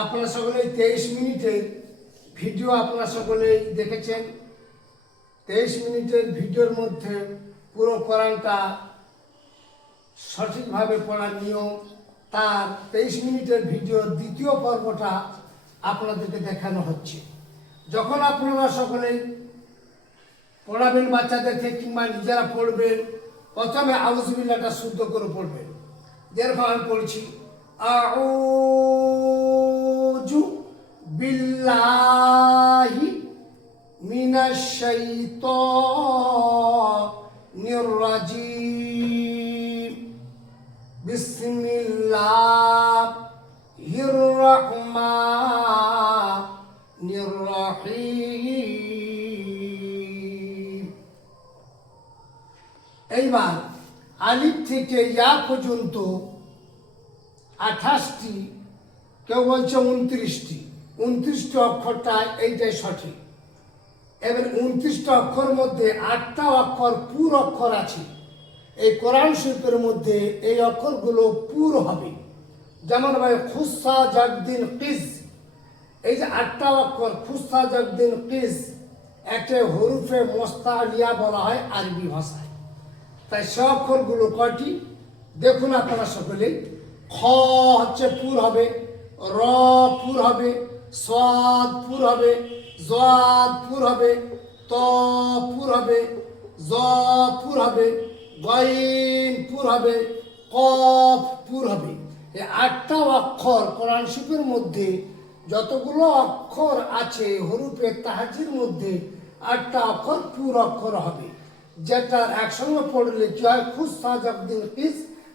আপনারা সকলেই তেইশ মিনিটের ভিডিও আপনারা সকলেই দেখেছেন। তেইশ মিনিটের ভিডিওর মধ্যে পুরো কোরআনটা সঠিকভাবে পড়ার নিয়ম, তার তেইশ মিনিটের ভিডিওর দ্বিতীয় পর্বটা আপনাদেরকে দেখানো হচ্ছে। যখন আপনারা সকলেই পড়াবেন বাচ্চাদেরকে কিংবা নিজেরা পড়বেন, প্রথমে আউজবিল্লাটা শুদ্ধ করে পড়বেন। আমি পড়ছি, আউযু বিল্লাহি মিনাশ শাইতানির রাজিম বিসমিল্লাহির রহমানির রহিম এইবার আলিফ থেকে ইয়া পর্যন্ত আঠাশটি, কেউ বলছে উনত্রিশটি। উনত্রিশটি অক্ষরটা এইটাই সঠিক। এবার উনত্রিশটা অক্ষর মধ্যে আটটা অক্ষর পুর অক্ষর আছে। এই কোরআন শিল্পের মধ্যে এই অক্ষরগুলো পুর হবে। যেমন ভাই, খুসা জাগদিন কিস। এই যে আটটা অক্ষর, খুসা জাগদিন কিস একটা হরুফে মোস্তালিয়া বলা হয় আরবি ভাষায়। তাই সে অক্ষরগুলো কয়টি? দেখুন আপনারা সকলে খ হচ্ছে পুর হবে, র পুর হবে সাদ পুর হবে জাদ পুর হবে ত পুর হবে জ পুর হবে গইনপুর হবে কফ পুর হবে এই আটটা অক্ষর কোরআন শরীফের মধ্যে যতগুলো অক্ষর আছে হরুফে তাহাজির মধ্যে আটটা অক্ষর পুর অক্ষর হবে। যেটা একসঙ্গে পড়লে হয়? খুশ সাজাবদিন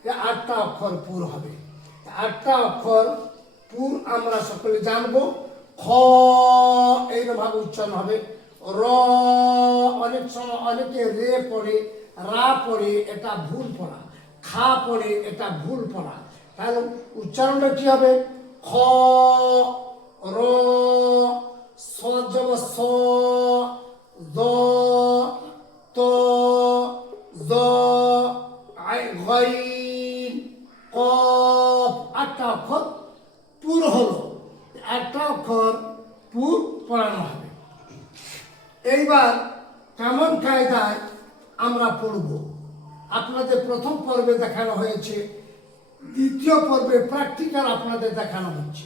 এই আটটা অক্ষর পুর হবে। আটটা অক্ষর পুর আমরা সকলে জানব, খ এইরকম ভাবে উচ্চারণ হবে। র, অনেক সময় অনেকে রে পড়ে, রা পড়ে, এটা ভুল পড়া। খা পড়ে, এটা ভুল পড়া। তাহলে উচ্চারণটা কি হবে? খ, র, স জব স, দ, ত, জ, আই গাইন কফ আটটা অক্ষর পুর হলো। আটটা অক্ষর পুর পড়ানো হবে। এইবার কেমন কায়দায় আমরা পড়ব? আপনাদের প্রথম পর্বে দেখানো হয়েছে, দ্বিতীয় পর্বে প্র্যাকটিক্যাল আপনাদের দেখানো হচ্ছে।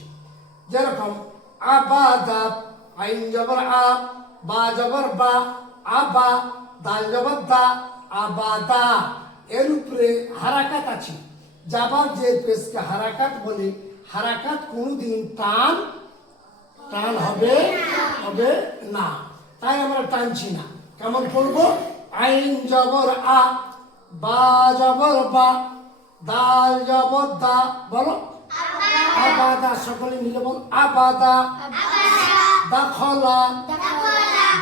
যেরকম আবাদা আইন জবর আ, বা জবর বা আবা দাল জবর দা আবাদা এর উপরে হারাকাত আছে। যাবার যে পেশকে হারাকাত বলে হারাকাত কোনোদিন টান টান হবে হবে না। তাই আমরা টানছি না। কেমন করব? আইন জবর আ, বা জবর বা, দাল জবর দা, বলো? আবাদা, সকলে মিলে বল, আবাদা। দাখলা,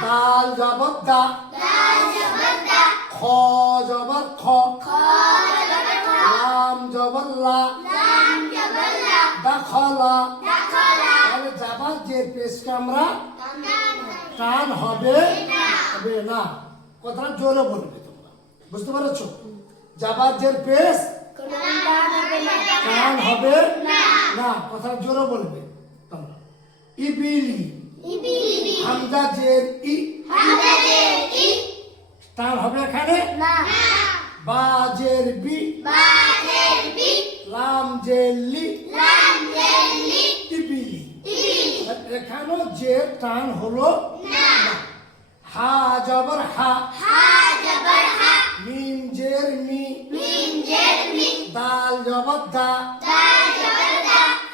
দাল জবর দা, খ জবর খ লাম জবর লা দাখলা তাহলে যাবার যে পেশকে আমরা টান হবে হবে না। কথাটা জোরে বলবে তোমরা। বুঝতে পারছ? যাবার যে পেশ টান হবে না। কথা জোরে বলবে তোমরা। ইবিলি। হামজা জের ই। টান হবে এখানে? বাজের বি। লাম জের লি ইবিলি এখানেও যে টান হলো না। হা জবর হা। মিম জের মি। দাল জবর দা।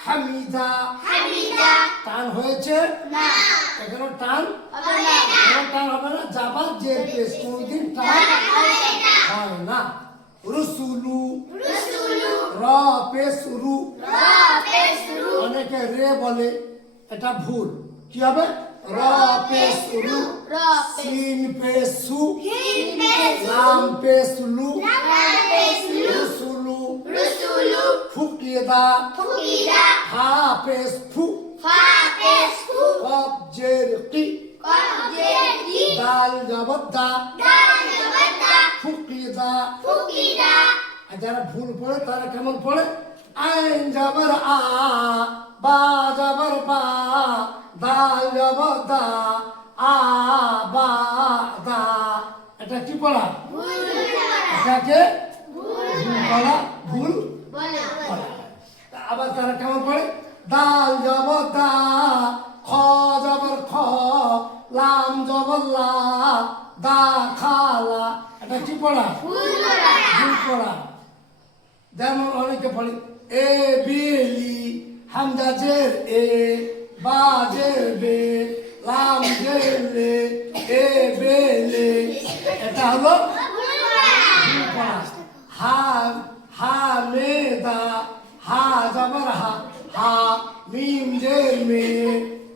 হামিদা। টান হয়েছে? এখানে টান? এখানে টান হবে না। যাবার যে পেশ কোনদিন টান হয় না। রসুলু। র পেশ রু অনেকে রে বলে এটা ভুল। কি হবে? র পেশ রু সিন পেশ সু লাম পেশ লু রসুলু। ফুকিদা। হা পেশ ফু কব জের কি দাল জবর দা ফুকিদা। আর যারা ভুল পড়ে তারা কেমন পড়ে? আইন জবর আ বা জবর বা দাল জবর দা আ বা দা। এটা কি পড়া? এটাকে ভুল পড়া। ভুল পড়া। আবার তারা কেমন পড়ে? দাল জবর দা খ জবর খ লাম জবর লা দা খালা এটা কি পড়া ভুল পড়া যেমন অনেকে পড়ে এ বিলি হামজা জের এ বা জের বে লাম জের লে এ বেলে এটা হলো হা হা মে দা হা জবর হা হা মিম জের মে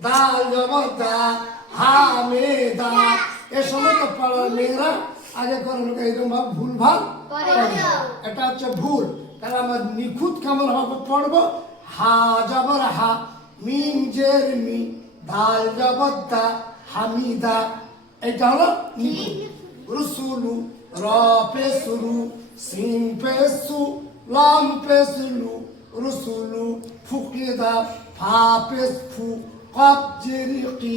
দাল জবর দা হা মে দা এ সমস্ত পড়ার মেয়েরা আগে ভাব ভুল ভালো এটা হচ্ছে ভুল। তাহলে আমরা নিখুঁত কেমন হবে পড়ব? হা জবর হা মিম জের মি দাল জবর দা হামিদা। এটা হলো রুসুলু র পে সুরু সিম পে সু লাম পে সুলু রুসুলু ফুকিদা ফা পে ফু কপ জেরিকি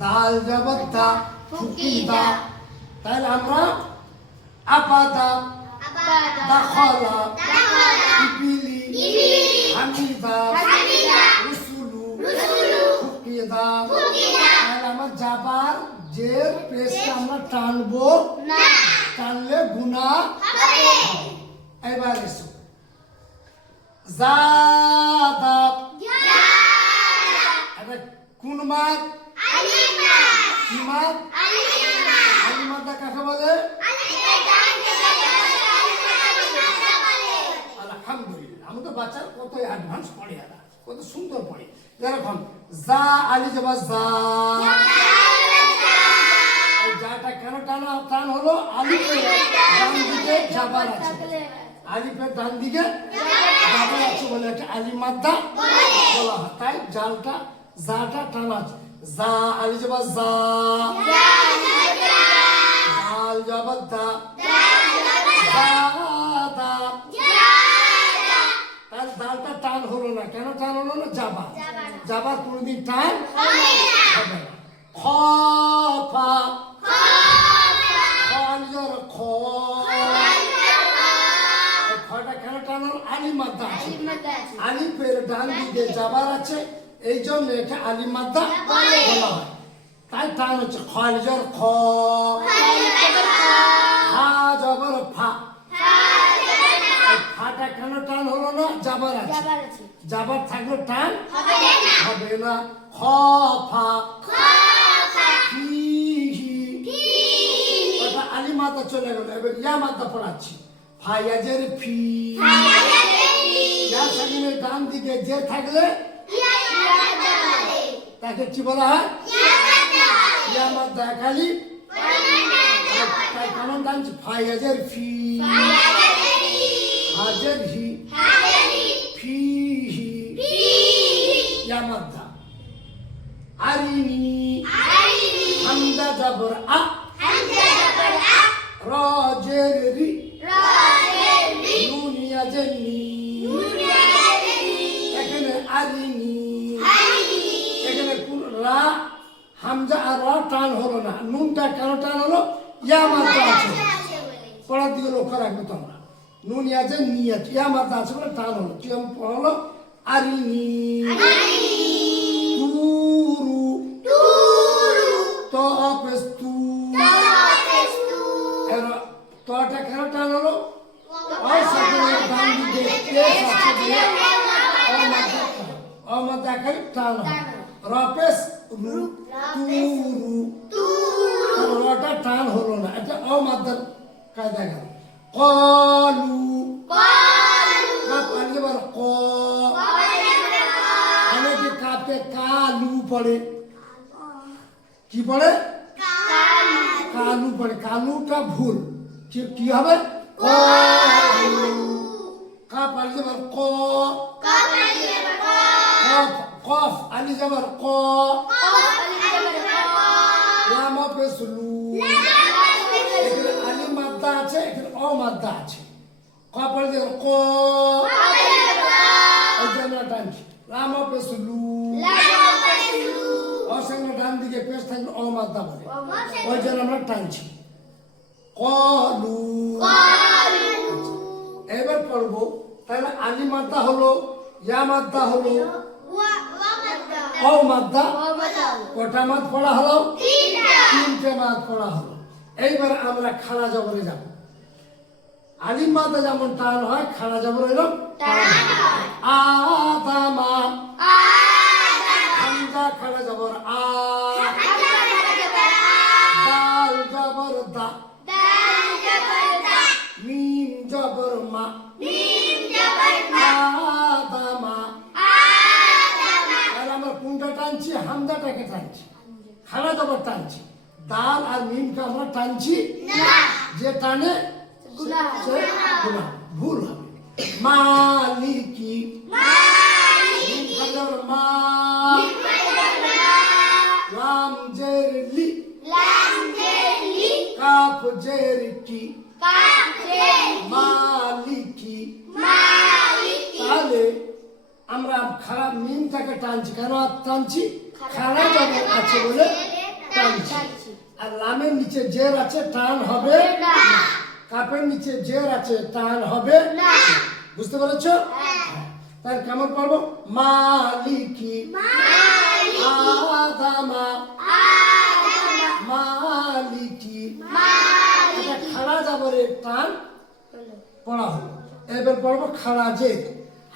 দাল জবর দা ফুকিদা তাহলে আমরা আপাদা দাখলা ইবিলি হামিদা রুসুলু ফুকিদা। তাহলে আমার যাবার যে পেশটা আমরা টানবো। টানলে গুণা এবার এসো। জাদা কোন মাছ? কি আলহামদুলিল্লাহ। আমি তো বাচ্চার অ্যাডভান্স পড়ে কত সুন্দর পড়ে। যা আলি যা। যাটা কেন টানা, টান হলো আলিফের ডান দিকে ডান দিকে বলে বলা হয়। তাই জালটা জাটা টানা আছে। যা আলি যাবা যা জাল যাবার দা তার দালটা টান হলো না। কেন টান হলো না? জাবা জাবা কোনদিন টান হবে না। খ ফা। খঞ্জর খ খটা কেন টান হলো? আলি মাদ্দা আছে আলি পের ডান দিকে। যাবার আছে। এই জন্য এটা আলি মাদ্দা বলা হয়। তাই টান হচ্ছে খঞ্জর খ। হা জবর ফা। ফাটা কেন টান হলো না? যাবার আছে। যাবার থাকলে টান হবে না। খ ফা। আলি মাতা চলে গেল। এবার ইয়া মাতা পড়াচ্ছি। ফায়াজের ফি। ইয়া সামনে ডান দিকে যে থাকলে তাকে কি বলা হয়? ইয়া মাতা খালি তাই কারণ টানছি ফায়াজের ফি। হাজের হি। ফি হি। ইয়া মাতা আরিনি। হামদা আ। হামজা আর র টান হলো না। নুনটা কেন টান হলো? ইয়া মাত্রা আছে। পড়ার দিকে লক্ষ্য রাখবে তোমরা। নুন আছে নিয়াত ইয়া মাত্রা আছে বলে টান হলো। কি হলো? আরিনি তুরু তপেস্তু এবার তটা কেন টান হলো? অসাধারণ দিয়ে খালি টান রপেস রু তুরু রটা টান হলো না এটা অমাতার কায়দা গেল কলু কাপ আনলে বার ক অনেকে কাপে কালু পড়ে কি পড়ে কালু পড়ে কালুটা ভুল কি কি হবে কালু কাপ আনলে বার ক কফ কফ আনি যাবার ক লামা পেসলু এখানে আলি মাদ্দা আছে এখানে অ মাদ্দা আছে ক পড়ে যাবে ক আমরা টানছি লাম পেশ লু অসংখ্য ডান দিকে পেশ থাকলে অমাদ্দা বলে ওই জন্য আমরা টানছি কলু এবার পড়ব তাহলে আলি মাদ্দা হলো ইয়া মাদ্দা হলো মাদ্দা। কটা মাদ পড়া হলো? তিনটে। মাদ পড়া হলো। এইবার আমরা খাড়া জবরে যাব। আলিম মাদা যেমন টান হয় খাড়া জবর এরকম আ খাড়া জবর আ দাল জবর দা মিম জবর মা আদামা আর আমরা কোনটা টানছি হামজাটাকে টানছি খাড়া জবর টানছি। দাল আর মিমকে আমরা টানছি? যে টানে ভুল হবে। মালিকি। মিম খাড়া জবর লাম জের লি কাফ জের কি মালিকি। তাহলে আমরা খারাপ মিমটাকে টানছি। কেন টানছি? খারাপ যখন আছে বলে টানছি। আর লামের নিচে জের আছে টান হবে কাপের নিচে জের আছে টান হবে বুঝতে পেরেছ? তাহলে কেমন পারব? মালিকি। আদামা। মালিকি। এটা খাড়া যাবরে টান। পড়া হলো। এবার পড়ব খারাজের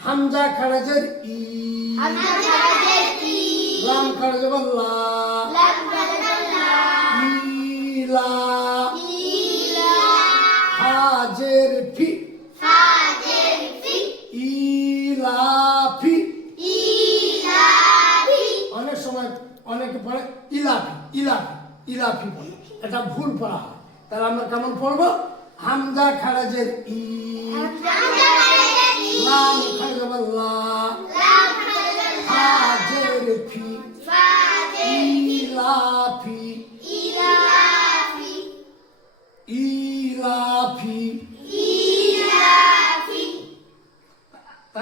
হামজা খারাজের ই। লাম খারাজের লা ইলা হাজের ফি। ইলাফি। অনেক সময় অনেকে পড়ে ইলাফি ইলাফি ইলাফি বলে। এটা ভুল পড়া হয়। তাহলে আমরা কেমন পড়ব? হামজা খারাজের ই। লাম খারাজের লা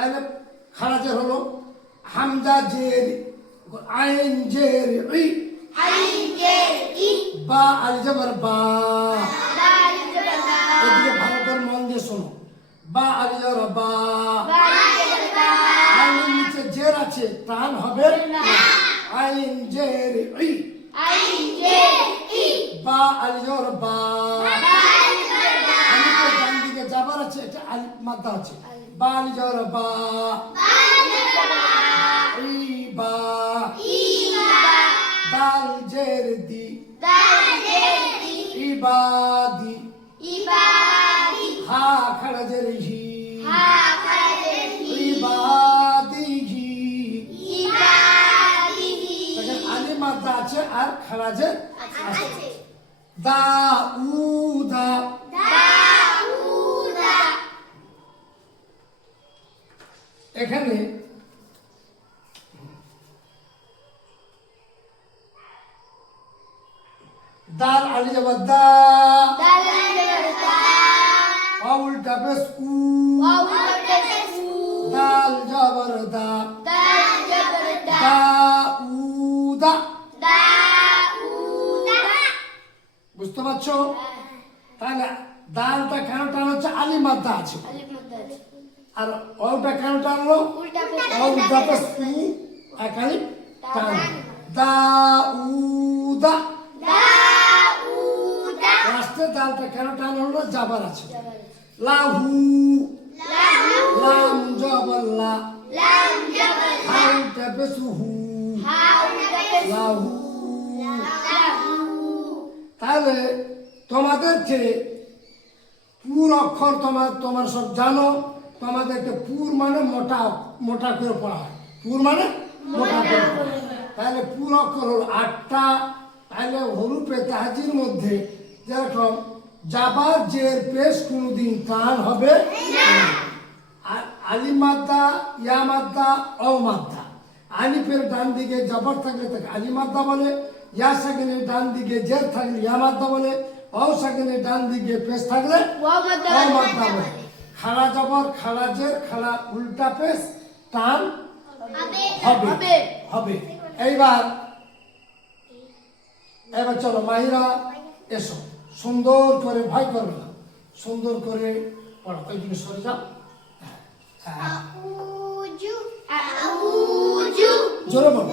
তাহলে খারাজের হলো হামজা জের আইন জের ই। বা আল জবর বা এদিকে ভালো করে মন দিয়ে শোনো। বা আল জবর বা আইনের নিচে জের আছে টান হবে আইন জের ই। বা আল জবর বা আলিফের ডান দিকে যাবার আছে এটা আলিফ মাদ্দা আছে। বা। জবর বা। ই বা। দাল জের দি। ইবাদি। হা খারাজের হি। ইবাদিহি দেখেন আলি মাদ্দা আছে আর খারাজের আছে। দাউদা এখানে দাল আলি যাবার দা। উ দাল যাবার দা। দাউদা বুঝতে পারছ? তাহলে দালটা কেন টান হচ্ছে? আলি মাদ্দা আছে। আর অউটা কেন টানলো। অউ ডাবেস উ একালি টান দাউদা লাস্টে দালটা কেন টান হলো যাবার আছে। লাহু। লাম জবল্লা। হাউ ডাবেসুহু লাহু। তাহলে তোমাদেরকে পুর অক্ষর তোমার তোমার সব জানো। তোমাদেরকে পুর মানে মোটা মোটা করে পড়া হয়। পুর মানে মোটা করে তাহলে পুর অক্ষর হল আটটা তাহলে হরুপে তাহাজির মধ্যে যেরকম জাবার জের পেশ কোনোদিন টান হবে আলি মাদ্দা ইয়া মাদ্দা অ মাদ্দা। আলিফের ডান দিকে জবর থাকলে তাকে আলি মাদ্দা বলে ইয়া সাকিনের ডান দিকে জের থাকলে ইয়া মাদ্দা বলে অ সাকিনের ডান দিকে পেশ থাকলে অ মাদ্দা বলে। খালা জবর খালা জের খালা উল্টা পেশ টান হবে। হবে এইবার এবার চলো মাহিরা এসো। সুন্দর করে ভয় করবে না। সুন্দর করে পড়ো। ওই দিকে সরে যাও। হ্যাঁ। জোরে বলো।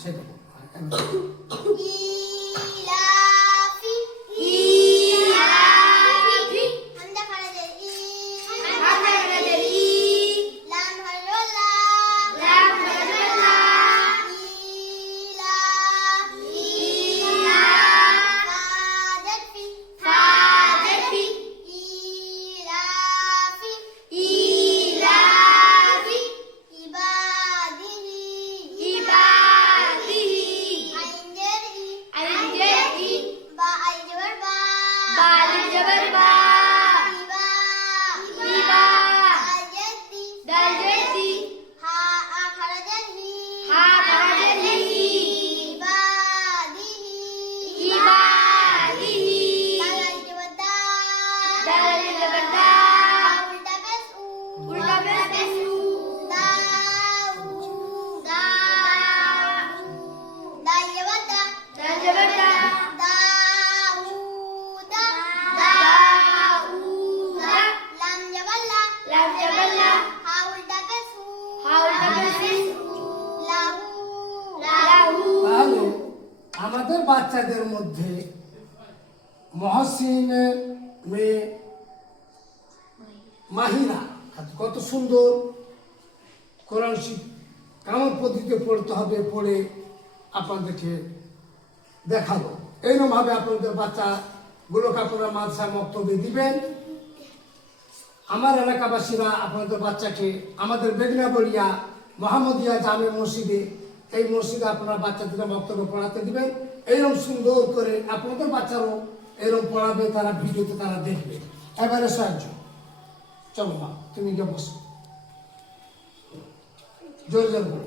seco. মহসিনের মেয়ে মাহিরা। কত সুন্দর কোরআন কেমন পদ্ধতিতে পড়তে হবে পড়ে আপনাদেরকে দেখাবো। এইরকমভাবে আপনাদের বাচ্চাগুলোকে আপনারা মাদ্রাসা বক্তব্য দিবেন। আমার এলাকাবাসীরা আপনাদের বাচ্চাকে আমাদের বেগনাবড়িয়া মোহাম্মদিয়া জামে মসজিদে এই মসজিদে আপনারা বাচ্চাদের বক্তব্য পড়াতে দিবেন। এইরকম সুন্দর করে আপনাদের বাচ্চারও এরকম পড়াবে, তারা ভিডিওতে তারা দেখবে। এবারে সাহায্য চলো। মা, তুমি গিয়ে বসো। জোর জোর বলো।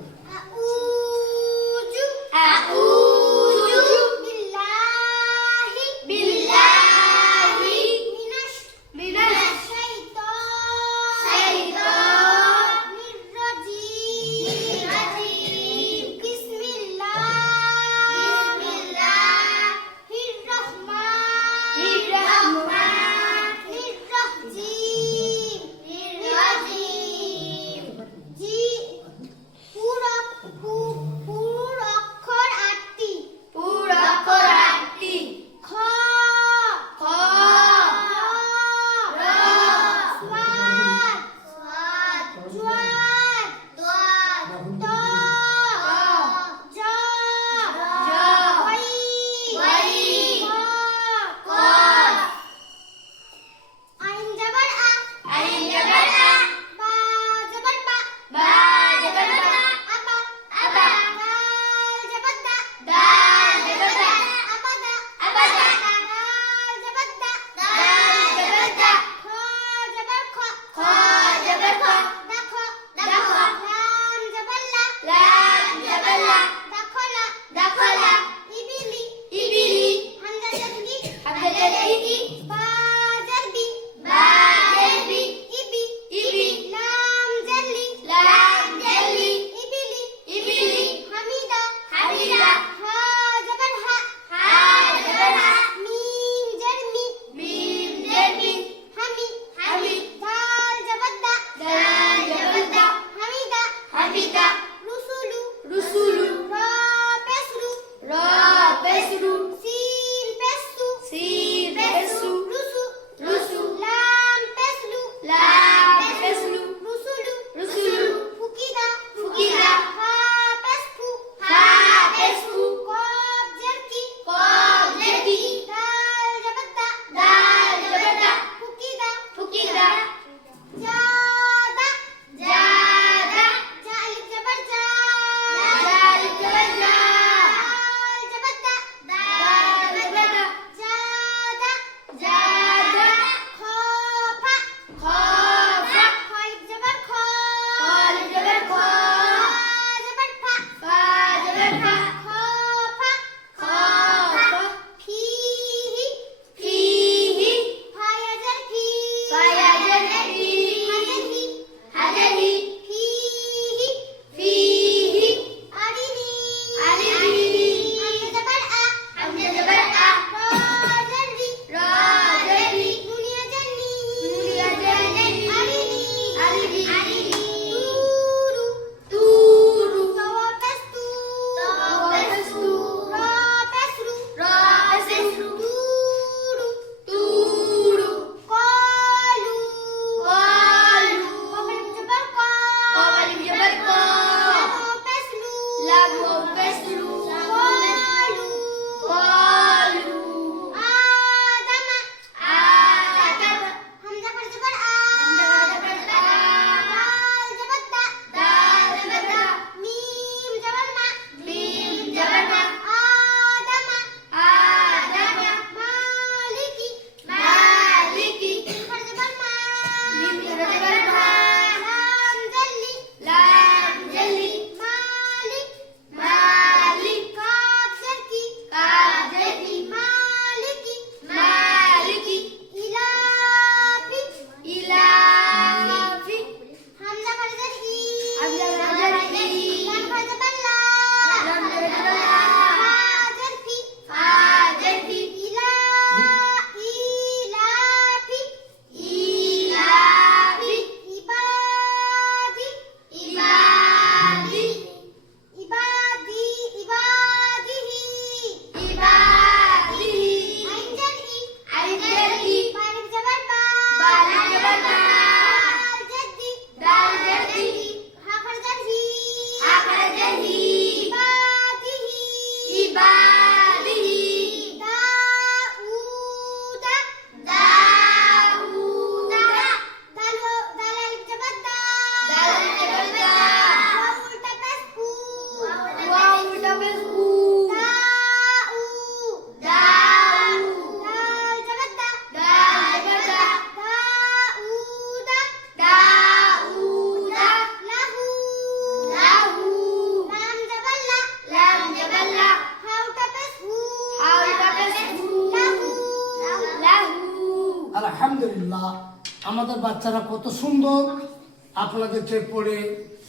আপনাদেরকে পড়ে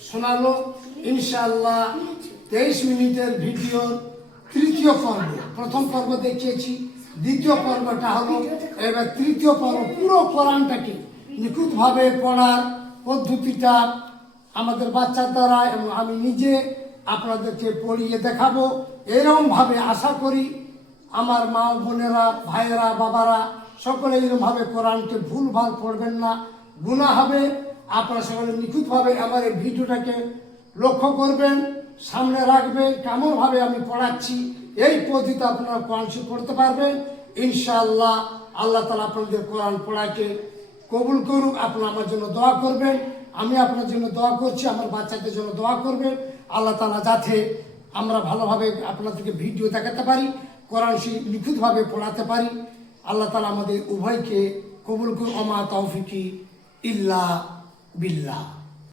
শোনালো, ইনশাআল্লাহ তেইশ মিনিটের ভিডিওর তৃতীয় পর্ব, প্রথম পর্ব দেখিয়েছি, দ্বিতীয় পর্বটা হলো এবার তৃতীয় পর্ব পুরো কোরআনটাকে নিখুঁতভাবে পড়ার পদ্ধতিটা আমাদের বাচ্চার দ্বারা এবং আমি নিজে আপনাদেরকে পড়িয়ে দেখাবো। এরকম ভাবে আশা করি আমার মা, বোনেরা, ভাইয়েরা, বাবারা সকলে এরকমভাবে কোরআনকে ভুল ভালো পড়বেন না। গুণা হবে আপনারা সকলে নিখুঁতভাবে আমার এই ভিডিওটাকে লক্ষ্য করবেন, সামনে রাখবেন, কেমনভাবে আমি পড়াচ্ছি, এই পদ্ধতিতে আপনারা কোরআন শিখ পড়তে পারবেন। ইনশাআল্লাহ আল্লাহ তালা আপনাদের কোরআন পড়াকে কবুল করুক, আপনারা আমার জন্য দোয়া করবেন। আমি আপনার জন্য দোয়া করছি, আমার বাচ্চাদের জন্য দোয়া করবেন। আল্লাহ তালা যাতে আমরা ভালোভাবে আপনাদেরকে ভিডিও দেখাতে পারি, কোরআন শরীফ নিখুঁতভাবে পড়াতে পারি। আল্লাহ তালা আমাদের উভয়কে কবুল করুন অমা তৌফিকি ইল্লা billah